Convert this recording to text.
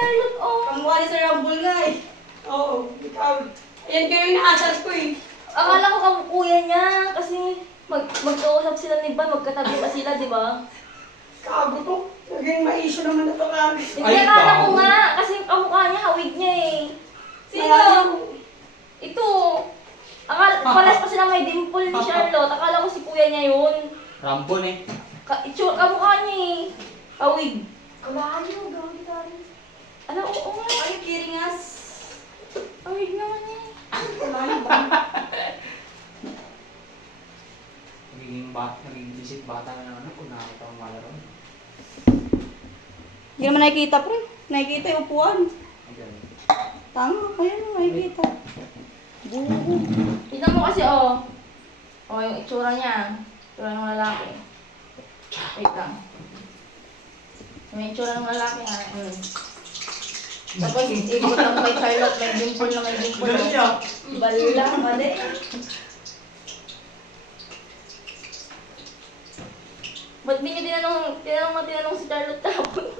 Charlotte, oh. Kamukha ni Sir Rambul nga eh. Oo, ikaw. Ayan kayo yung naasar ko eh. Akala ko kamukuya niya kasi magkausap sila ni Van, magkatabi pa sila, di ba? Kago to. Naging ma-issue naman na to kami. Hindi, akala ko nga, kasi kamukha niya, hawig niya eh. Sino? Ito. Pares pa sila may dimple ni Charlotte. Akala ko si kuya niya yun. Rambon eh. Kamukha niya eh. Hawig. Wala niyo, gawin ka rin. Ano, oo nga. Ay, kiringas. Hawig naman eh. Wala na ba? Naging visit bata na naman kung nakakita ang malaro. Hindi naman nakikita pre. Nakikita yung upuan. Ay, ganun. Tama, ayan yung nakikita. Buho. Tignan mo kasi, oh. Oh, yung itsura niya. Itsura ng lalaki. Wait lang. Yung itsura ng lalaki nga. Tapos, ikot lang may Charlotte, may dimple na may dimple. Ganun siya. Bala, mali. Ba't di niyo tinanong si Charlotte tapos?